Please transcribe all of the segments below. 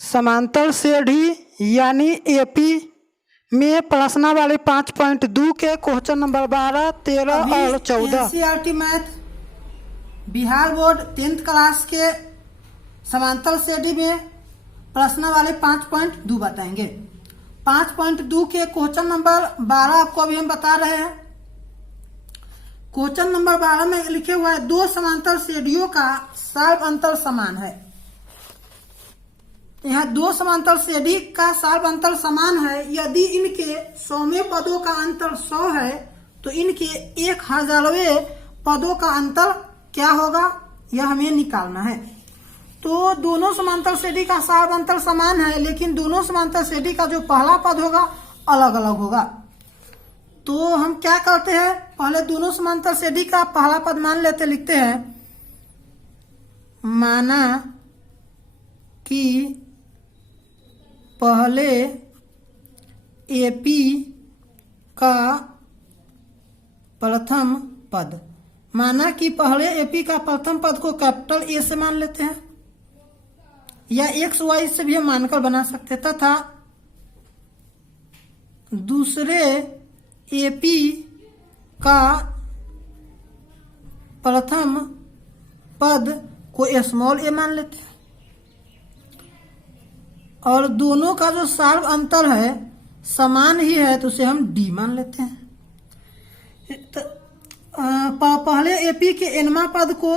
समांतर श्रेणी यानी एपी में प्रश्नावली 5.2 के क्वेश्चन नंबर 12, 13 और 14। NCERT math Bihar board 10th class के समांतर श्रेणी में प्रश्नावली 5.2 बताएंगे। 5.2 के क्वेश्चन नंबर 12 आपको अभी हम बता रहे हैं। क्वेश्चन नंबर 12 में लिखे हुआ है दो समांतर श्रेणियों का सार्व अंतर समान है। यहाँ दो समांतर श्रेणी का सार्व अंतर समान है यदि इनके 100वें पदों का अंतर 100 है तो इनके 1000वें पदों का अंतर क्या होगा, यह हमें निकालना है। तो दोनों समांतर श्रेणी का सार्व अंतर समान है, लेकिन दोनों समांतर श्रेणी का जो पहला पद होगा अलग अलग होगा। तो हम क्या करते हैं, पहले दोनों समांतर श्रेणी का पहला पद मान लेते, लिखते हैं माना कि पहले एपी का प्रथम पद, माना कि पहले एपी का प्रथम पद को कैपिटल ए से मान लेते हैं या एक्स वाई से भी हम मानकर बना सकते, तथा दूसरे एपी का प्रथम पद को स्मॉल ए मान लेते हैं और दोनों का जो सार्व अंतर है समान ही है तो उसे हम डी मान लेते हैं। पहले एपी के एनवा पद को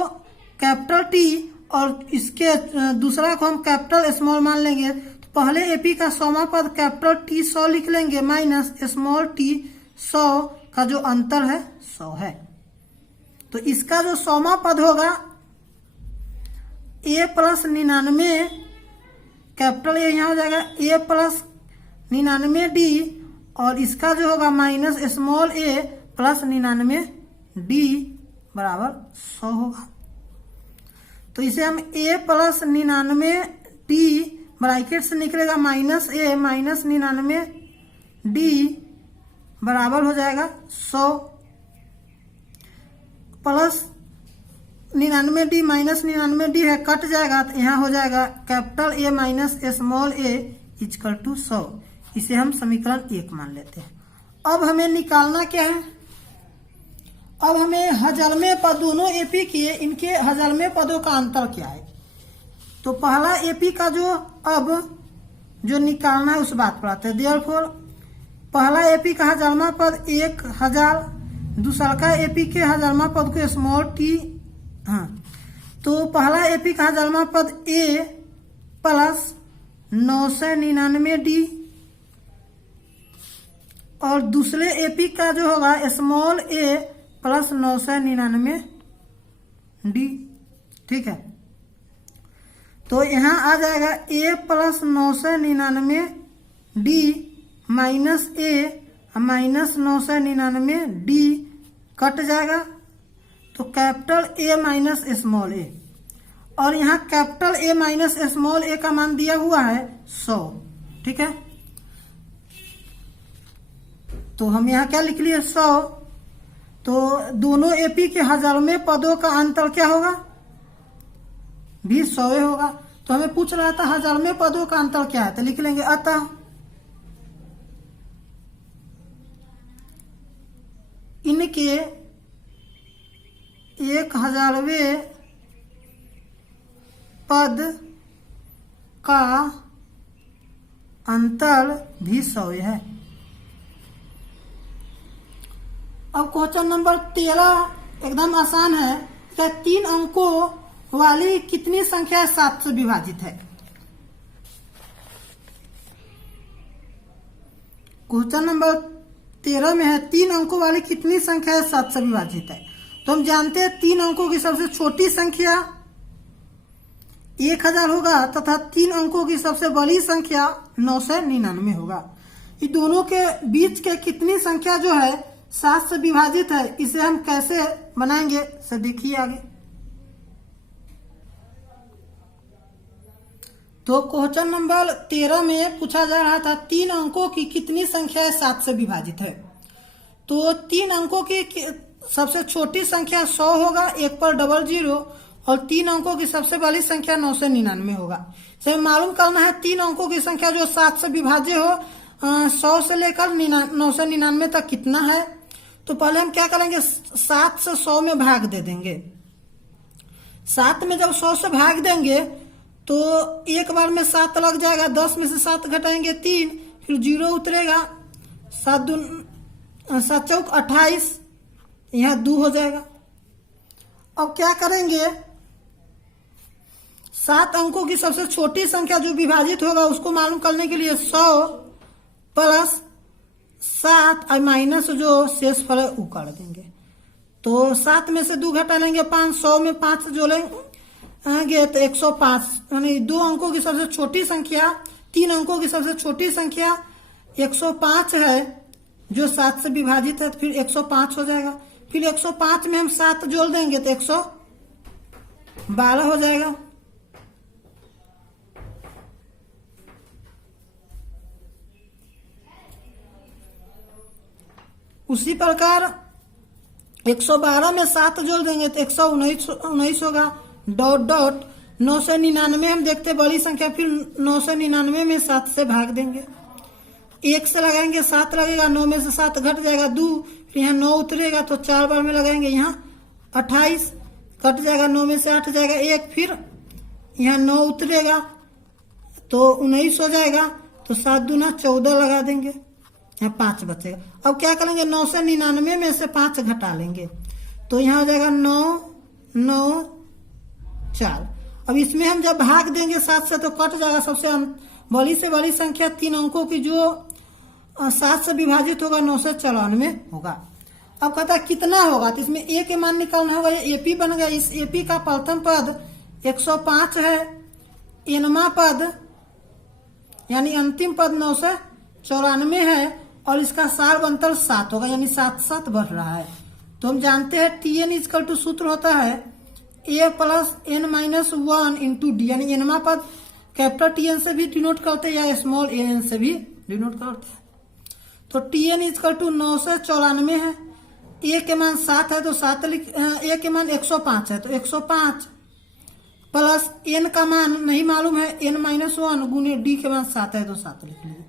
कैपिटल टी और इसके दूसरा को हम कैपिटल स्मॉल मान लेंगे। तो पहले एपी का 100वां पद कैपिटल टी 100 लिख लेंगे माइनस स्मॉल टी 100 का जो अंतर है 100 है। तो इसका जो 100वां पद होगा ए प्लस 99, कैपिटल ए यहाँ हो जाएगा ए प्लस 99 डी और इसका जो होगा माइनस स्मॉल ए प्लस 99 डी बराबर 100 होगा। तो इसे हम ए प्लस 99 डी ब्रैकेट से निकलेगा माइनस ए माइनस 99 डी बराबर हो जाएगा 100 प्लस 99 डी माइनस 99 डी है, कट जाएगा तो यहाँ हो जाएगा capital A minus small A equal to 100। इसे हम समीकरण 1 मान लेते हैं। अब हमें निकालना क्या है, अब हमें हजारवें पद दोनों एपी के इनके हजारवें पदों का अंतर क्या है। तो पहला एपी का जो निकालना है उस बात पर आते हैं। देयरफॉर पहला एपी का हजारवां पद 1000, दूसरा का एपी के हजारवां पद को स्मॉल टी, हाँ तो पहला एपी का हजारवां पद ए प्लस 999 डी और दूसरे एपी का जो होगा स्मॉल ए प्लस 999 डी, ठीक है। तो यहाँ आ जाएगा ए प्लस 999 डी माइनस ए माइनस 999 डी कट जाएगा तो कैपिटल ए माइनस स्मॉल ए और यहाँ कैपिटल ए माइनस स्मॉल ए का मान दिया हुआ है 100, ठीक है। तो हम यहाँ क्या लिख लिए 100। तो दोनों एपी के हजारवें पदों का अंतर क्या होगा, भी 100 होगा। तो हमें पूछ रहा था हजारवें पदों का अंतर क्या है, तो लिख लेंगे अतः इनके 1000वें पद का अंतर भी 100 है। अब क्वेश्चन नंबर 13 एकदम आसान है। क्या 3 अंकों वाली कितनी संख्या 7 से विभाजित है। क्वेश्चन नंबर 13 में है 3 अंकों वाली कितनी संख्या 7 से विभाजित है। तो हम जानते हैं 3 अंकों की सबसे छोटी संख्या 1000 होगा तथा 3 अंकों की सबसे बड़ी संख्या 999 होगा। ये दोनों के बीच के कितनी संख्या जो है 7 से विभाजित है, इसे हम कैसे बनाएंगे से देखिए आगे। तो क्वेश्चन नंबर 13 में पूछा जा रहा था 3 अंकों की कितनी संख्या 7 से विभाजित है। तो 3 अंकों की सबसे छोटी संख्या 100 होगा, 1 पर 00 और 3 अंकों की सबसे बड़ी संख्या 999 होगा। इसे मालूम करना है 3 अंकों की संख्या जो 7 से विभाज्य हो 100 से लेकर 999 तक कितना है। तो पहले हम क्या करेंगे, 7 से 100 में भाग दे देंगे। 7 में जब 100 से भाग देंगे तो एक बार में 7 लग जाएगा, 10 में से 7 घटाएंगे 3, फिर 0 उतरेगा, 7 चौक 28, यहाँ 2 हो जाएगा। अब क्या करेंगे, 7 अंकों की सबसे छोटी संख्या जो विभाजित होगा उसको मालूम करने के लिए 100 प्लस 7 और माइनस जो शेष फल है वो कर देंगे। तो 7 में से 2 घटा लेंगे 5, 100 में 5 जोड़ेंगे तो 105, यानी 2 अंकों की सबसे छोटी संख्या, 3 अंकों की सबसे छोटी संख्या 105 है जो 7 से विभाजित है, तो फिर 105 हो जाएगा। फिर 105 में हम 7 जोड़ देंगे तो 112 हो जाएगा। उसी प्रकार 112 में 7 जोड़ देंगे तो 119 होगा। डॉट डॉट 999 हम देखते बड़ी संख्या, फिर 999 में 7 से भाग देंगे। 1 से लगाएंगे 7 लगेगा, 9 में से 7 घट जाएगा 2, फिर यहाँ 9 उतरेगा तो 4 बार में लगाएंगे, यहाँ 28 कट जाएगा, 9 में से 8 जाएगा 1, फिर यहाँ 9 उतरेगा तो 19 हो जाएगा, तो 7 दूना 14 लगा देंगे, यहाँ 5 बचेगा। अब क्या करेंगे, 999 में से 5 घटा लेंगे तो यहाँ हो जाएगा 9, 9, 4। अब इसमें हम जब भाग देंगे 7 से तो कट जाएगा सबसे बड़ी से बड़ी संख्या 3 अंकों की जो 7 से विभाजित होगा 994 होगा। अब कहता है कितना होगा, तो इसमें ए के मान निकालना होगा, ये एपी बन गया। इस एपी का प्रथम पद 105 है, एनवा पद यानी अंतिम पद 994 है, और इसका सार बनतर 7 होगा, यानी 7 7 बढ़ रहा है। तो हम जानते हैं टीएन इक्वल टू सूत्र होता है A plus N minus 1 into D, यानी एनवा पद कैपिटल टीएन से भी डिनोट करते हैं या स्मॉल एन से भी डिनोट करते हैं। तो टीएन इक्वल टू 994 है, ए के मान 7 है तो 7 ए के मान 105 है तो 105 प्लस एन का मान नहीं मालूम है, एन माइनस 1 गुने डी के मान 7 है तो 7 लिख लीजिए।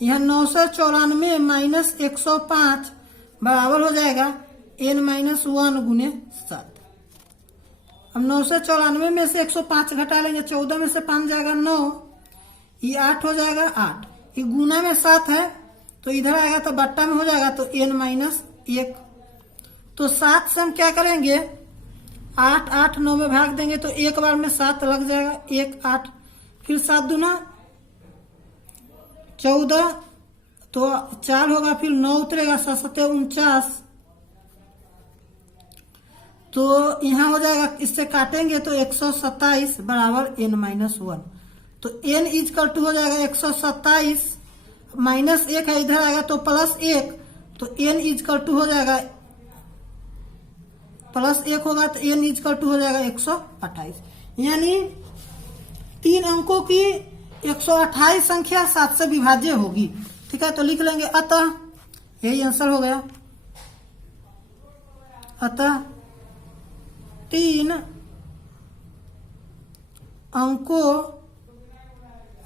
यहाँ 994 माइनस 105 बराबर हो जाएगा एन माइनस 1 गुने 7। अब 994 में से 105 घटा लेंगे, 14 में से 5 जाएगा 9, ये 8 हो जाएगा 8, ये गुना में 7 है तो इधर आएगा तो बट्टा में हो जाएगा तो एन माइनस 1। तो 7 से हम क्या करेंगे, 8 8 9 में भाग देंगे तो एक बार में 7 लग जाएगा, 1 8, फिर 7 दूना 14 तो 4 होगा, फिर 9 उतरेगा, 7 7 49, तो यहाँ हो जाएगा, इससे काटेंगे तो 127 बराबर एन माइनस 1। तो एन इजकल टू हो जाएगा 127 माइनस 1 है, इधर आएगा तो प्लस 1, तो एन इजकल टू हो जाएगा प्लस 1 होगा तो एन इजकल टू हो जाएगा 128, यानी 3 अंकों की 128 संख्या 7 से विभाज्य होगी। ठीक है, तो लिख लेंगे अतः, यही आंसर हो गया। अतः 3 अंकों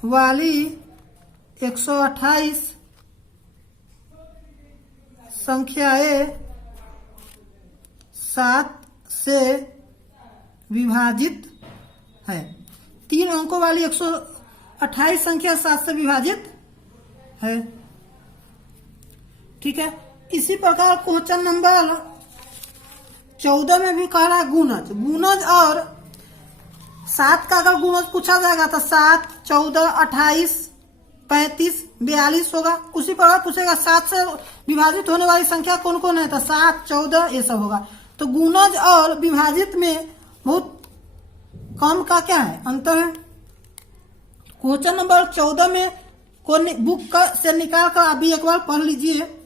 वाली 128 संख्याएं 7 से विभाजित है। 3 अंकों वाली 128 संख्या 7 से विभाजित है। ठीक है, इसी प्रकार क्वेश्चन नंबर 14 में भी कह रहा है गुणज। गुणज और 7 का अगर गुणज पूछा जाएगा तो 7, 14, 28, 35, 42 होगा। उसी प्रकार पूछेगा 7 से विभाजित होने वाली संख्या कौन कौन है, तो 7, 14 ये सब होगा। तो गुणज और विभाजित में बहुत कम का क्या है, अंतर है। क्वेश्चन नंबर 14 में कौन बुक से निकाल कर अभी एक बार पढ़ लीजिए।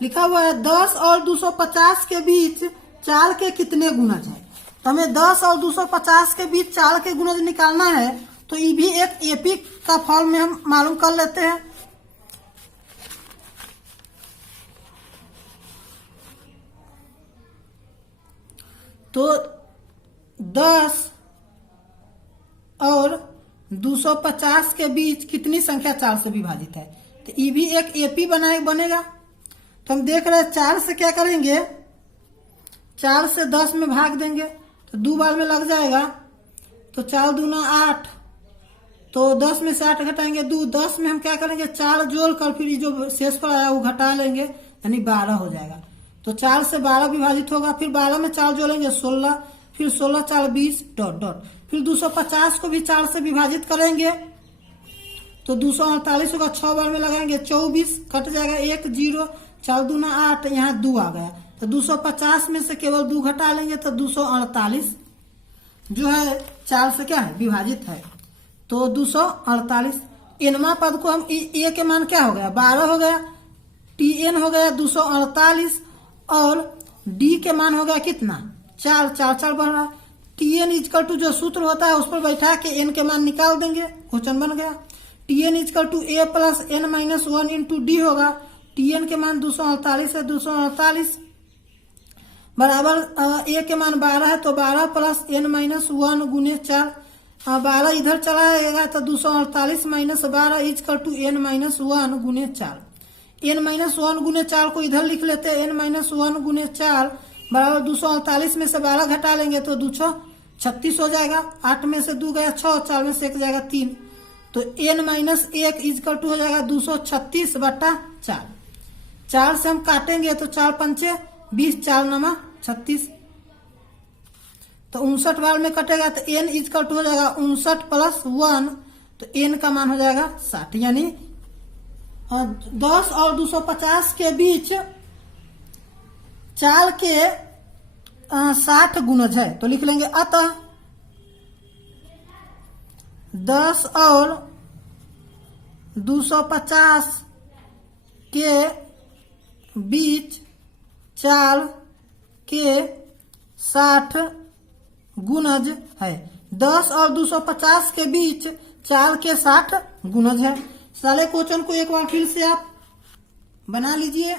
लिखा हुआ है 10 और 250 के बीच चाल के कितने गुणज है। तो हमें 10 और 250 के बीच चाल के गुणज निकालना है। तो ये भी एक एपी का फॉर्म में हम मालूम कर लेते हैं। तो 10 और 250 के बीच कितनी संख्या 4 से विभाजित है? तो ये भी एक एपी बनेगा। तो हम देख रहे हैं 4 से क्या करेंगे, 4 से 10 में भाग देंगे तो 2 बार में लग जाएगा। तो 4 दूना 8, तो 10 में से 8 घटाएंगे 2, 10 में हम क्या करेंगे 4 जोड़ कर फिर जो शेष पर आया वो घटा लेंगे, यानी 12 हो जाएगा। तो 4 से 12 विभाजित होगा, फिर 12 में 4 जोड़ेंगे 16, फिर 16 4 20 डॉट डॉट, फिर 250 को भी 4 से विभाजित करेंगे तो 248 होगा, 6 बार में लगाएंगे 24, कट जाएगा 1 0, 4 दूना 8, यहाँ 2 आ गया। तो 250 में से केवल 2 घटा लेंगे तो 248 जो है 4 से क्या है विभाजित है, तो 248। एनवा पद को हम ए के मान क्या हो गया 12 हो गया, टी एन हो गया 248 और डी के मान हो गया कितना 4, 4 4 बढ़ रहा है। टी एन इजकल टू जो सूत्र होता है उस पर बैठा के एन के मान निकाल देंगे, क्वेश्चन बन गया। T N is equal to A plus N minus 1 into D होगा। टी एन के मान 248 है, 248 बराबर ए के मान 12 है तो 12 प्लस एन माइनस 1 गुने 4, 12 इधर चला आएगा तो 248 minus 12 is equal to N minus 1 गुने 4। एन माइनस 1 गुने 4 को इधर लिख लेते हैं, एन माइनस 1 गुने 4 बराबर 248 में से 12 घटा लेंगे तो 236 हो जाएगा। 8 में से 2 गया 6, 4 में से 1 जाएगा 3, तो एन माइनस 1 इजकल टू हो जाएगा 236 बटा 4। 4 से हम काटेंगे तो 4 पंचे 20, 4 नमा 36, तो 59 बार में कटेगा तो एन इजकल टू हो जाएगा 59 प्लस 1, तो एन का मान हो जाएगा 60, यानी 10 और 250 के बीच 4 के 60 गुणज है। तो लिख लेंगे अतः 10 और 250 के बीच 4 के 60 गुणज है। 10 और 250 के बीच 4 के 60 गुणज है। सारे क्वेश्चन को एक बार फिर से आप बना लीजिए।